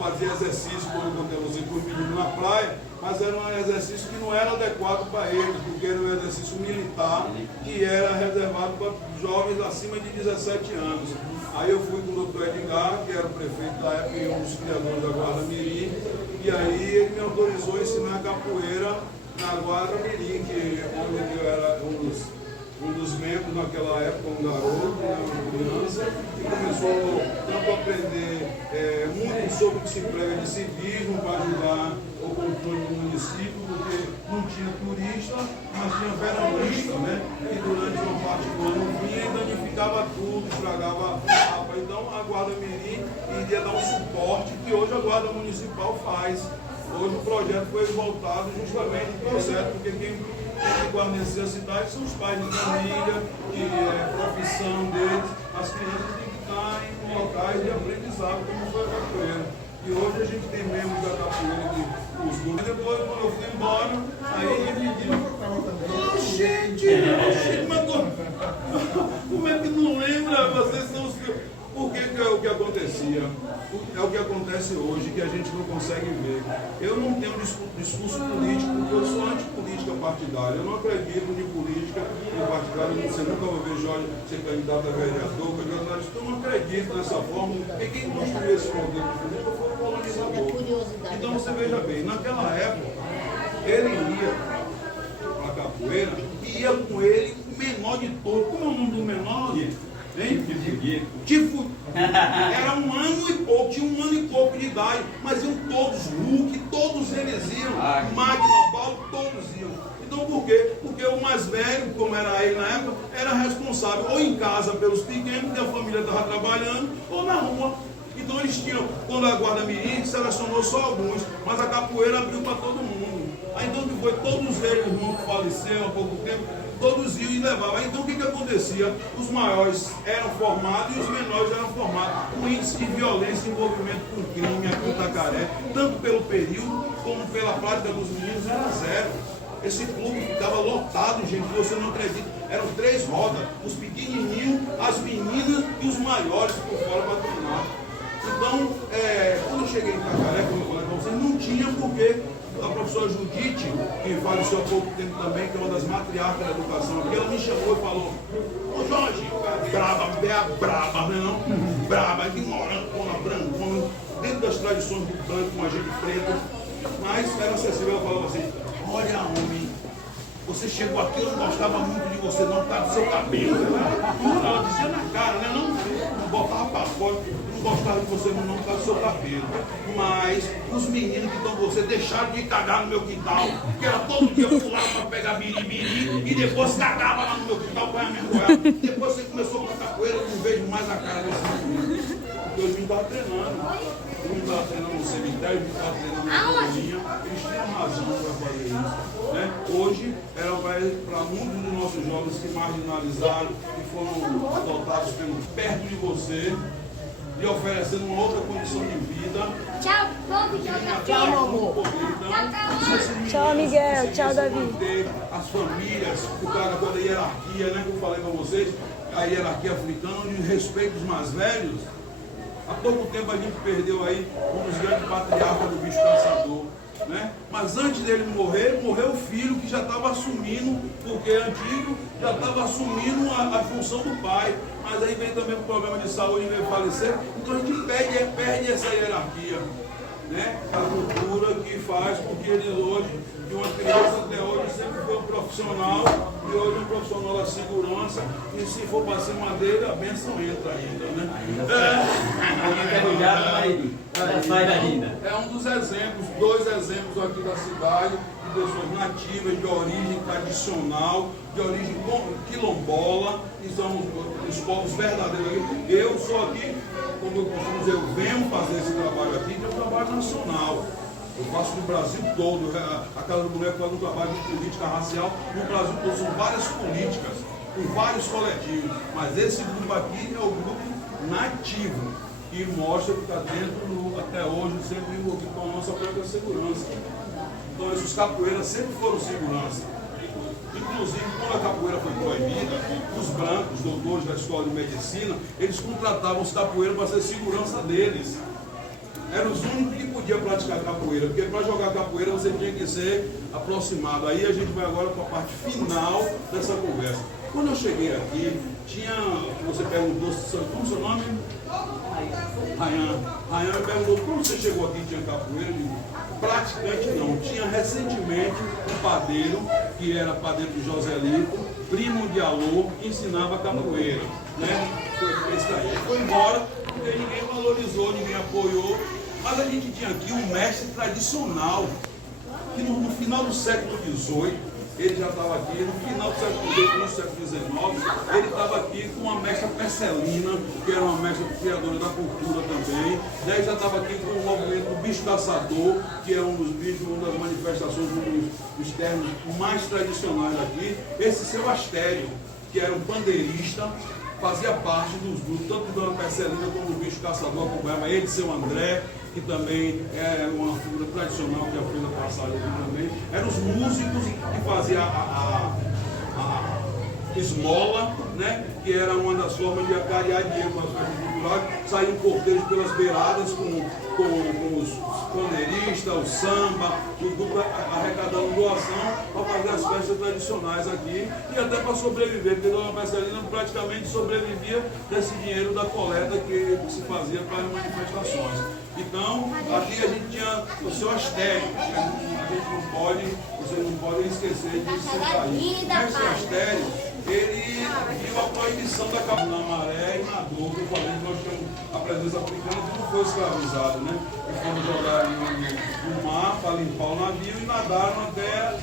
fazia exercício, quando eu contei com os meninos na praia, mas era um exercício que não era adequado para eles, porque era um exercício militar que era reservado para jovens acima de 17 anos. Aí eu fui com o doutor Edgar, que era o prefeito da época e um dos criadores da Guarda Mirim, e aí ele me autorizou a ensinar capoeira na Guarda Mirim, que onde eu era um dos membros naquela época, um garoto, uma criança, que começou tanto a aprender muito sobre o que se prega de civismo para ajudar o controle do município, porque não tinha turista, mas tinha veranista, né? E durante uma parte do ano vinha e danificava tudo, estragava a água. Então a Guarda Mirim iria dar um suporte que hoje a Guarda Municipal faz. Hoje o projeto foi voltado justamente para o certo, porque quem guarnecia a cidade são os pais de família, que é profissão deles, as crianças têm que estar em locais de aprendizado, como foi a capoeira. E hoje a gente tem membros da capoeira que os grupos. Depois, quando eu fui embora, aí ele me disse: gente, mas como é que não lembra? Vocês são os que. Por que é o que acontecia? É o que acontece hoje, que a gente não consegue ver. Eu não tenho discurso político, porque eu sou antipolítica partidária. Eu não acredito em política partidária. Você nunca vai ver Jorge ser candidato a vereador, candidato. Eu não acredito nessa forma. E quem construiu esse modelo de política foi o colonizador. Então você veja bem, naquela época, ele ia para a capoeira e ia com ele o menor de todos. Como é o nome do menor? Hein? Tipo, era 1 ano e pouco, tinha 1 ano e pouco de idade, mas iam todos, Hulk, todos eles iam, Magno, Paulo, todos iam. Então por quê? Porque o mais velho, como era ele na época, era responsável ou em casa pelos pequenos, que a família estava trabalhando, ou na rua. Então eles tinham, quando a Guarda Mirim selecionou só alguns, mas a capoeira abriu para todo mundo. Aí então que foi, todos eles, o irmão que faleceu há pouco tempo, todos iam e levavam. Então o que acontecia? Os maiores eram formados e os menores eram formados. O índice de violência e envolvimento com crime aqui em Itacaré, tanto pelo período como pela prática dos meninos, era zero. Esse clube ficava lotado, gente, você não acredita. Eram 3 rodas, os pequenininhos, as meninas e os maiores por fora para treinar. Então, quando eu cheguei em Itacaré, como eu falei para vocês, não tinha porque a professora Judite, que faleceu há pouco tempo também, que é uma das matriarcas da educação aqui, ela me chamou e falou: ô Jorge, braba, braba, não? Braba, ignorante, brancona, dentro das tradições do branco, com a gente preta, mas era acessível. Ela falava assim: olha, homem, você chegou aqui, eu não gostava muito de você, não, por causa do seu cabelo. Ela dizia na cara, né? Não botava para fora. Gostava de você não por causa do seu cabelo, mas os meninos que estão com você deixaram de cagar no meu quintal, que era todo dia pular para pegar biribiri e depois cagava lá no meu quintal para me engoiar. Depois você começou com a capoeira, eu não vejo mais a cara desse menino. Porque os meninos estavam treinando. Os meninos estavam treinando no cemitério, os meninos estavam treinando na cozinha, eles tinham razão para fazer isso. Né? Hoje era para muitos dos nossos jovens que marginalizaram, que foram adotados perto de você, e oferecendo uma outra condição de vida. Tchau, Tchau, meu amor. Tchau, Miguel. Tchau, Davi. As famílias, o cara da hierarquia, né, que eu falei para vocês, a hierarquia africana, onde respeita os mais velhos. Há pouco tempo a gente perdeu aí um dos grandes patriarcas do bicho caçador. Né? Mas antes dele morrer, morreu o filho que já estava assumindo, porque é antigo, já estava assumindo a função do pai. Mas aí vem também o problema de saúde e veio falecer. Então a gente perde essa hierarquia, né? A cultura que faz com que eles hoje, de uma criança até hoje, sempre foi um profissional, e hoje um profissional da segurança, e se for para cima dele, a bênção entra ainda, né? É um dos exemplos, 2 exemplos aqui da cidade, de pessoas nativas, de origem tradicional, de origem quilombola, que são os povos verdadeiros. Eu sou aqui, como eu costumo dizer, eu venho fazer esse trabalho aqui, que é um trabalho nacional. Eu faço no Brasil todo, a Casa do Boneco faz um trabalho de política racial, no Brasil todo são várias políticas, com vários coletivos, mas esse grupo aqui é o grupo nativo, que mostra que está dentro, até hoje, sempre envolvido com a nossa própria segurança. Então esses capoeiras sempre foram segurança. Inclusive, quando a capoeira foi proibida, os brancos, doutores da escola de medicina, eles contratavam os capoeiros para ser segurança deles. eram os únicos que podiam praticar capoeira, porque para jogar capoeira você tinha que ser aproximado. Aí a gente vai agora para a parte final dessa conversa. Quando eu cheguei aqui, tinha, você perguntou, como é o seu nome? Rayan. Rayan me perguntou, como você chegou aqui e tinha capoeira? Eu digo, praticante não. Tinha recentemente um padeiro, que era padeiro de Joselito, primo de Alô, que ensinava capoeira. Né? Esse daí foi embora, porque ninguém valorizou, ninguém apoiou. Mas a gente tinha aqui um mestre tradicional, que no final do século XVIII, ele já estava aqui, no final do século XVIII, no século XIX, ele estava aqui com a mestra Percelina, que era uma mestra criadora da cultura também. Daí já estava aqui com o movimento do bicho caçador, que é um dos bichos, uma das manifestações, um dos termos mais tradicionais aqui. Esse seu Astério, que era um pandeirista, fazia parte dos grupos, tanto do Dona Percelina como do bicho caçador, acompanhava ele, seu André, que também é uma figura tradicional que já fez a passagem aqui também. Eram os músicos que faziam a esmola, né? Que era uma das formas de acariar dinheiro para as festas culturais. Saíam cortejos pelas beiradas com os pandeiristas, o samba, o grupo arrecadando doação para fazer as festas tradicionais aqui e até para sobreviver, porque a Dona Percelina praticamente sobrevivia desse dinheiro da coleta que se fazia para as manifestações. Então, aqui a gente tinha o seu Astério, vocês não podem esquecer de citar aí. Esse Astério, ele viu a proibição da capoeira na Maré e na Dor, eu falei que nós temos a presença africana que não foi escravizada, né? E foram jogar no mar para limpar o navio e nadaram até